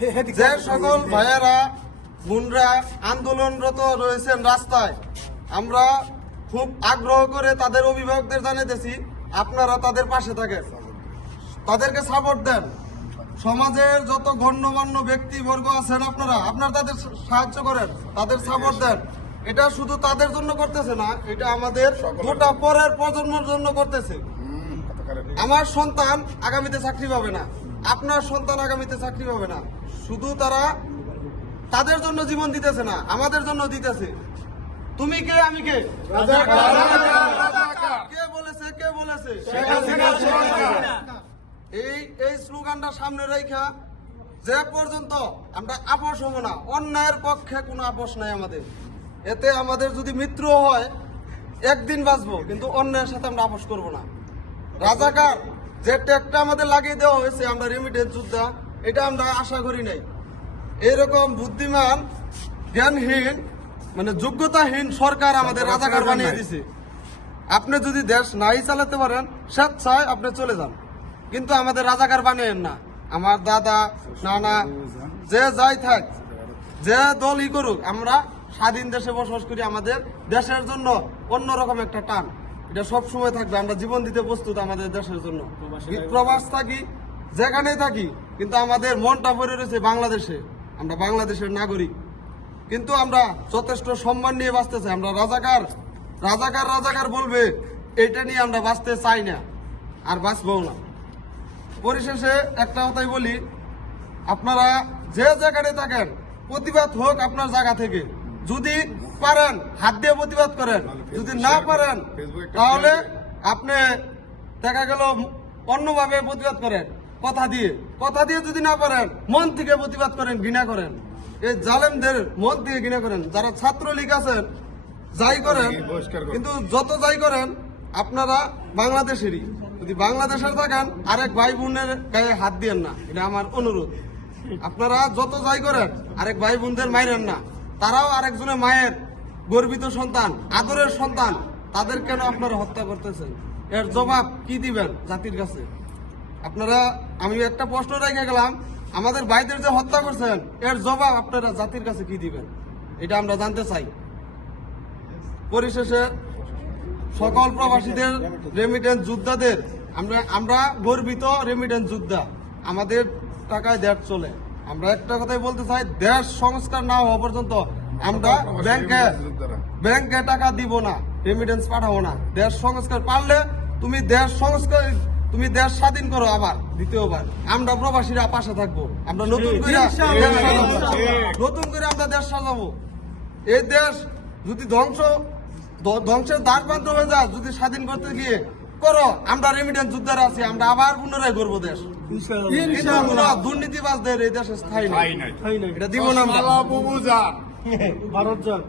যে সকল ভাইয়েরা, বোনরা আন্দোলনরত রয়েছেন রাস্তায়, আমরা খুব আগ্রহ করে তাদের অভিভাবকদের জানাইতেছি, আপনারা তাদের পাশে থাকেন। তাদেরকে সাপোর্ট দেন। সমাজের যত গণ্যমান্য ব্যক্তিবর্গ আছেন আপনারা আপনারা তাদের সাহায্য করেন, তাদের সাপোর্ট দেন। এটা শুধু তাদের জন্য করতেছে না, এটা আমাদের গোটা পরের প্রজন্মের জন্য করতেছে। আমার সন্তান আগামীতে চাকরি পাবে না। আপনার সন্তান আগামীতে চাকরি পাবে না। শুধু তারা তাদের জন্য জীবন দিতেছে না আমাদের জন্য দিতেছে। তুমি কে আমি কে? কে বলেছে কে বলেছে? এই এই স্লোগানটা সামনে রেখা যে পর্যন্ত আমরা আপোষ হব না অন্যায়ের পক্ষে কোনো আপোষ নাই আমাদের। এতে আমাদের যদি মৃত্যু হয় একদিন বাঁচবো কিন্তু অন্যায়ের সাথে আমরা আপোষ করব না। রাজাকার যে ট্যাগটা আমাদের লাগিয়ে দেওয়া হয়েছে আমরা রেমিটেন্স যোদ্ধা এটা আমরা আশা করি নাই। এইরকম বুদ্ধিমান জ্ঞানহীন মানে যোগ্যতাহীন সরকার আমাদের রাজাকার বানিয়ে দিছে। আপনি যদি দেশ নাই চালাতে পারেন স্বেচ্ছায় আপনি চলে যান। কিন্তু আমাদের রাজাকার বানিয়েন না। আমার দাদা নানা যে যাই থাক যে দলই করুক আমরা স্বাধীন দেশে বসবাস করি আমাদের দেশের জন্য অন্যরকম একটা টান। এটা সব সময় থাকবে। আমরা জীবন দিতে প্রস্তুত আমাদের দেশের জন্য। প্রবাস থাকি যেখানেই থাকি কিন্তু আমাদের মনটা ভরে রয়েছে বাংলাদেশে। আমরা বাংলাদেশের নাগরিক। কিন্তু আমরা যথেষ্ট সম্মান নিয়ে বাঁচতে চাই আমরা রাজাকার। রাজাকার রাজাকার বলবে এটা নিয়ে আমরা বাঁচতে চাই না। আর বাঁচবও না। পরিশেষে একটা কথাই বলি আপনারা যে জায়গায় থাকেন প্রতিবাদ হোক আপনার জায়গা থেকে। যদি পারেন হাত দিয়ে প্রতিবাদ করেন। যদি না পারেন তাহলে আপনি দেখা গেল অন্যভাবে প্রতিবাদ করেন। কথা দিয়ে কথা দিয়ে যদি না পারেন মন থেকে প্রতিবাদ করেন ঘৃণা করেন। এই জালেমদের মন থেকে ঘৃণা করেন। যারা ছাত্রলীগ আছেন যাই করেন কিন্তু যত যাই করেন আপনারা বাংলাদেশেরই। যদি বাংলাদেশের থাকেন আরেক ভাই বোনের গায়ে হাত দিয়েন না। এটা আমার অনুরোধ। আপনারা যত যাই করেন আরেক ভাই বোনদের মাইরেন না। তারাও আরেকজনের মায়ের গর্বিত সন্তান আদরের সন্তান। তাদের কেন আপনারা হত্যা করতেছেন? এর জবাব কি দিবেন জাতির কাছে? আপনারা আমি একটা প্রশ্ন রেখে গেলাম। আমাদের ভাইদের যে হত্যা করছেন এর জবাব আপনারা জাতির কাছে কি দিবেন? এটা আমরা জানতে চাই। পরিশেষে সকল প্রবাসীদের রেমিটেন্স যোদ্ধাদের আমরা আমরা গর্বিত রেমিটেন্স যোদ্ধা। আমাদের টাকায় দেশ চলে। আমরা একটা কথাই বলতে চাই দেশ সংস্কার না হওয়া পর্যন্ত আমরা ব্যাংকে ব্যাংকে টাকা দিব না রেমিটেন্স পাঠাবো না। দেশ সংস্কার পারলে তুমি দেশ সংস্কার তুমি দেশ স্বাধীন করো আবার দ্বিতীয়বার। আমরা প্রবাসীরা পাশে থাকব। আমরা নতুন করে নতুন করে আমরা দেশ সাজাবো। এই দেশ যদি ধ্বংস ধ্বংসের দ্বার প্রান্ত হয়ে যায় যদি স্বাধীন করতে গিয়ে করো আমরা রেমিটেন্স যোদ্ধারা আছি আমরা আবার পুনরায় করব দেশ। দুর্নীতিবাজদের এই দেশে স্থায়ী নাই। এটা দিব না ভারত যান।